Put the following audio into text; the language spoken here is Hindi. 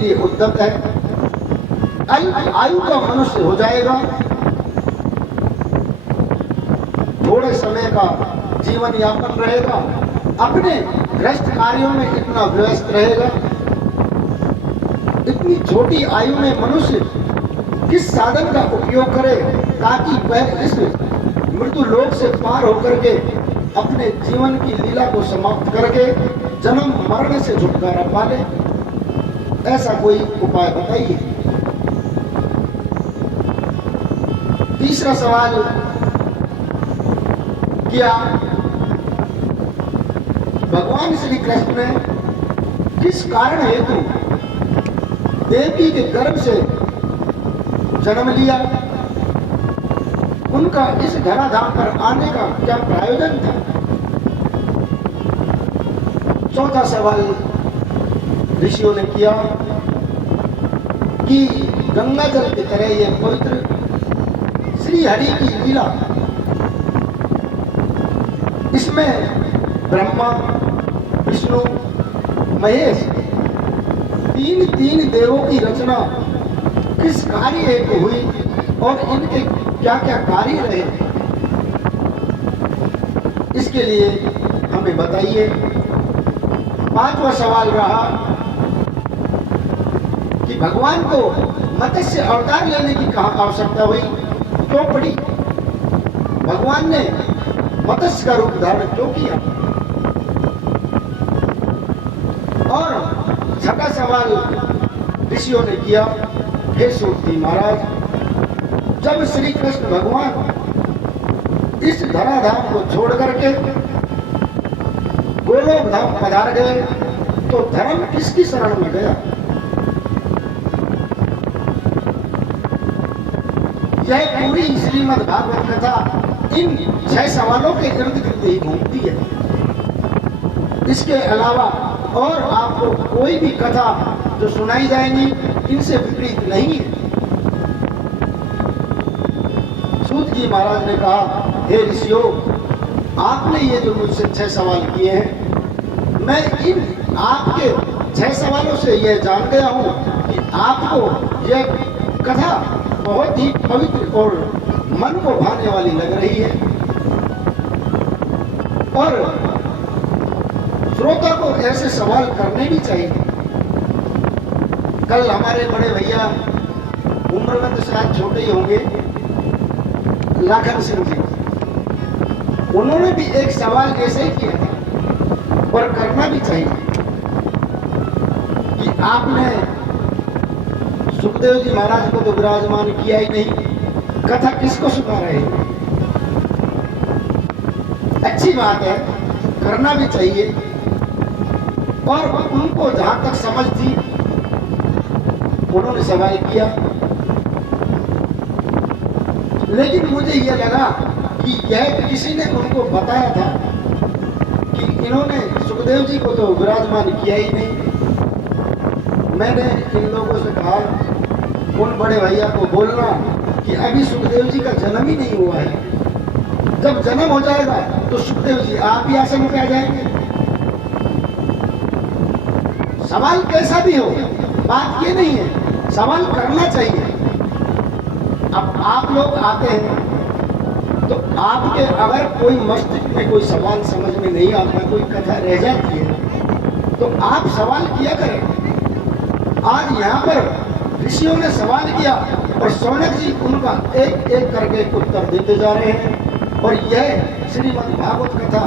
लिए उद्यत है। अल्प आयु का मनुष्य हो जाएगा, थोड़े समय का जीवन यापन रहेगा, अपने गृहस्थ कार्यों में इतना व्यस्त रहेगा। इतनी छोटी आयु में मनुष्य किस साधन का उपयोग करे ताकि वह इस मृत्यु लोक से पार होकर के अपने जीवन की लीला को समाप्त करके जन्म मरण से छुटकारा पा ले। ऐसा कोई उपाय बताइए। तीसरा सवाल किया, भगवान श्री कृष्ण ने किस कारण हेतु देवी के गर्भ से जन्म लिया, उनका इस धराधाम पर आने का क्या प्रयोजन था। चौथा सवाल ऋषियों ने किया कि गंगा जल की तरह ये पवित्र श्री हरि की लीला, इसमें ब्रह्मा विष्णु महेश तीन देवों की रचना किस कार्य हेतु हुई और इनके क्या क्या कार्य रहे, इसके लिए हमें बताइए। पांचवा सवाल रहा कि भगवान को मत्स्य अवतार लेने की कहाँ आवश्यकता हुई, क्यों पड़ी, भगवान ने मत्स्य का रूप धारण क्यों किया। और छठा सवाल ऋषियों ने किया, हे सूत जी महाराज, जब श्री कृष्ण भगवान इस धराधाम को छोड़ करके गोलोक धाम पधार गए तो धर्म किसकी शरण में गया। यह पूरी श्रीमद् भागवत कथा इन 6 सवालों के इर्द गिर्द ही घूमती है। इसके अलावा और आपको कोई भी कथा जो सुनाई जाएगी इनसे विपरीत नहीं है। सूत जी महाराज ने कहा, हे ऋषियों, आपने ये जो मुझसे 6 सवाल किए हैं, मैं इन आपके 6 सवालों से यह जान गया हूं कि आपको यह कथा बहुत ही पवित्र और मन को भाने वाली लग रही है और श्रोता को ऐसे सवाल करने भी चाहिए। कल हमारे बड़े भैया, उम्र में तो शायद छोटे ही होंगे, लाखन सिंह जी, उन्होंने भी एक सवाल ऐसे ही किया था और करना भी चाहिए कि आपने सुखदेव जी महाराज को तो विराजमान किया ही नहीं, कथा किसको सुना रहे हैं। अच्छी बात है, करना भी चाहिए और उनको जहां तक समझ थी उन्होंने सवाल किया। लेकिन मुझे यह लगा कि यह किसी ने उनको बताया था कि इन्होंने सुखदेव जी को तो विराजमान किया ही नहीं। मैंने इन लोगों से कहा, उन बड़े भैया को बोलना कि अभी सुखदेव जी का जन्म ही नहीं हुआ है, जब जन्म हो जाएगा तो सुखदेव जी आप ही आसन पे आ जाएंगे। सवाल कैसा भी हो, बात ये नहीं है, सवाल करना चाहिए। अब आप लोग आते हैं तो आपके अगर कोई मस्तिष्क में कोई सवाल समझ में नहीं आता, कोई कथा रह जाती है तो आप सवाल किया करें। आज यहाँ पर ऋषियों ने सवाल किया और शौनक जी उनका एक एक करके उत्तर देते जा रहे हैं और यह श्रीमद् भागवत कथा